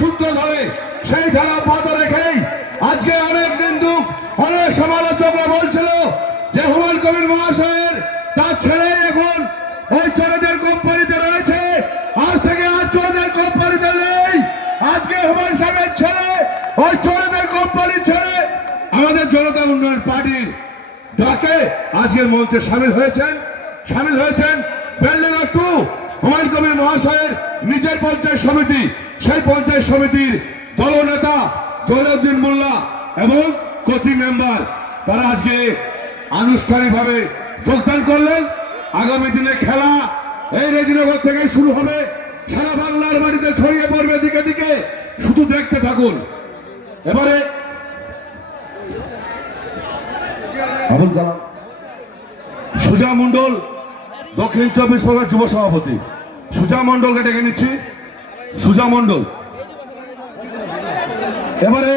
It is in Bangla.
সূত্র ধরে সেই ধারা অব্যাহত রেখেই আজকে অনেক নিন্দুক অনেক সমালোচকরা বলছিল যে হুমায়ুন কবির মহাশয়ের তার ছেলে এখন ওই চোরেদের কোম্পানিতে রয়েছে, আজ থেকে আর চোরেদের কোম্পানিতে নেই। আজকে হুমায়ুন সাহেবের ছেলে ওই চোরেদের কোম্পানির ছেলে আমাদের জনতা উন্নয়ন পার্টির ডাকে আজকের মঞ্চে সামিল হয়েছেন বেলডাঙ্গা 2 হুমায়ুন কবির মহাশয়ের নিজের পঞ্চায়েত সমিতি, সেই পঞ্চায়েত সমিতির দলনেতা জয়নুদ্দিন মোল্লা এবং কোচিং মেম্বার তারা আজকে আনুষ্ঠানিকভাবে যোগদান করলেন। আগামী দিনে খেলা এই রেজিনগর থেকে শুরু হবে, সারা বাংলার বাড়িতে ছড়িয়ে পড়বে দিকে দিকে, শুধু দেখতে থাকুন। এবারে আবুল কালাম সুজা মন্ডল দক্ষিণ 24 পরগনা যুব সভাপতি, সুজা মন্ডলকে ডেকে নিচ্ছি। সুজা মন্ডল এবারে